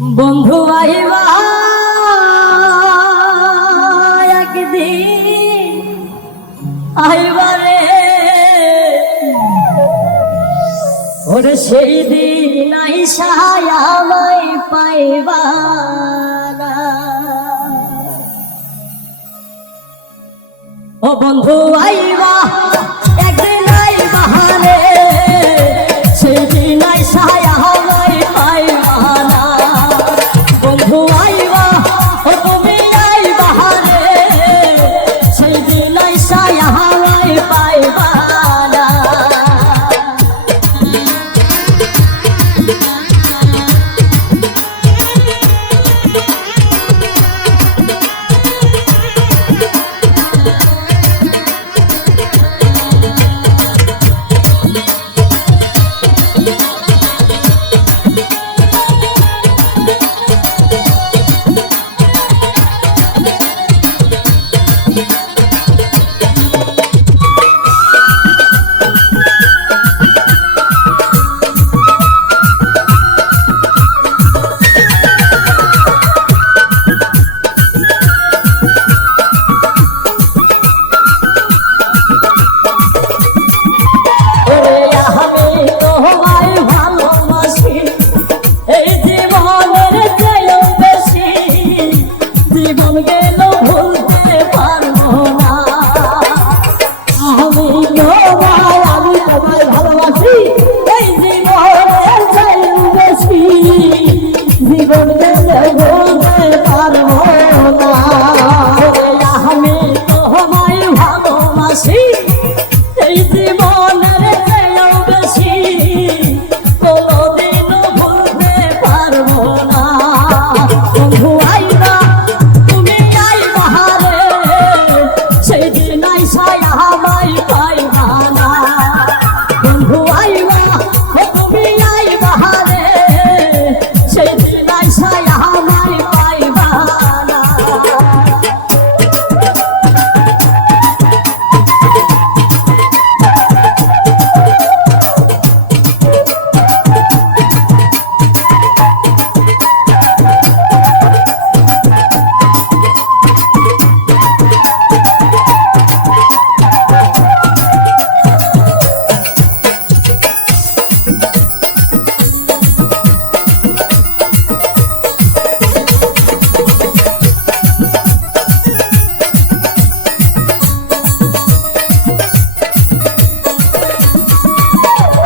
বন্ধু আইবা একদিন আইবারে ওরে সেই দিন আইসায় আমায় পাইবা না। ও বন্ধু আইবা একদিন আইবা রে সেই দিন আইসায় আমায় পাইবা না। বন্ধু আইবা ও তুমি আইবা রে সেই দিন আইসায় আমায় পাইবা না।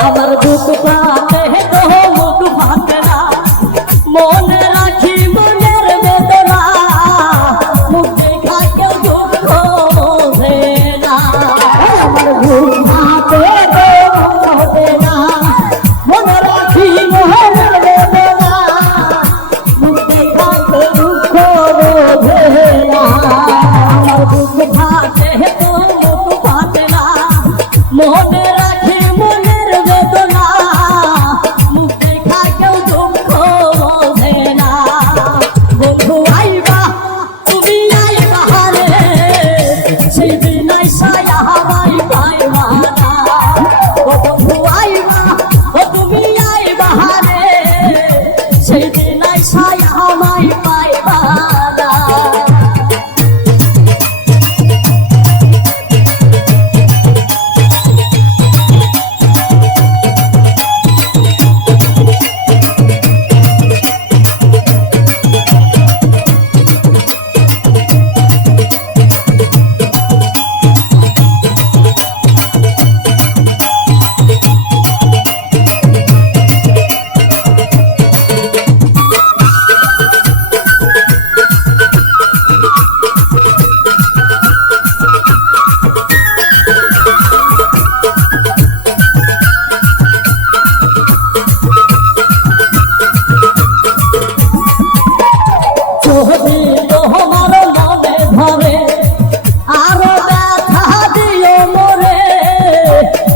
আমার দুঃখ পাতে তো মুখ ভাতে না, মনে রাখি মনের বেদনা, মুখ দেখা কেউ দুঃখ বোঝে না। আমার দুঃখ পাতে তো মুখ ভাতে না, মনে রাখি মনের বেদনা, মুখ দেখা কেউ দুঃখ বোঝে না। আমার দুঃখ পাতে তো মুখ ভাতে না, মনে রাখি মনের বেদনা, মুখ দেখা কেউ দুঃখ বোঝে না। বন্ধু আইবা তুমি আইবা রে সেই দিন আইসায় আমায় পাইবা না। ও বন্ধু আইবা ও তুমি আইবা রে সেই দিন আইসায় আমায় পাইবা না।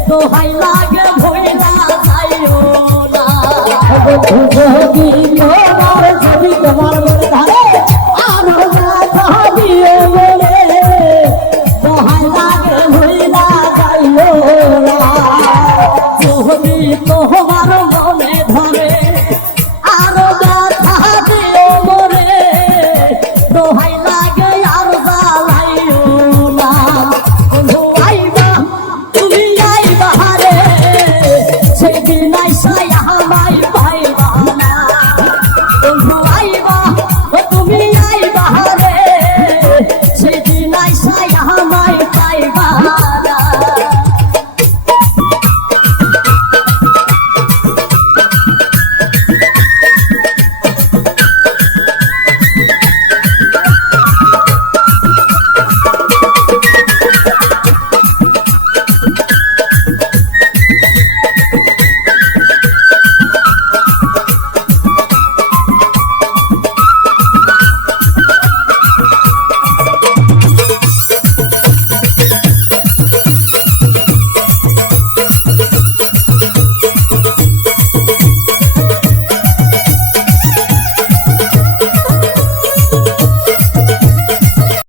দোহাই লাগে ভইলা যাইও না।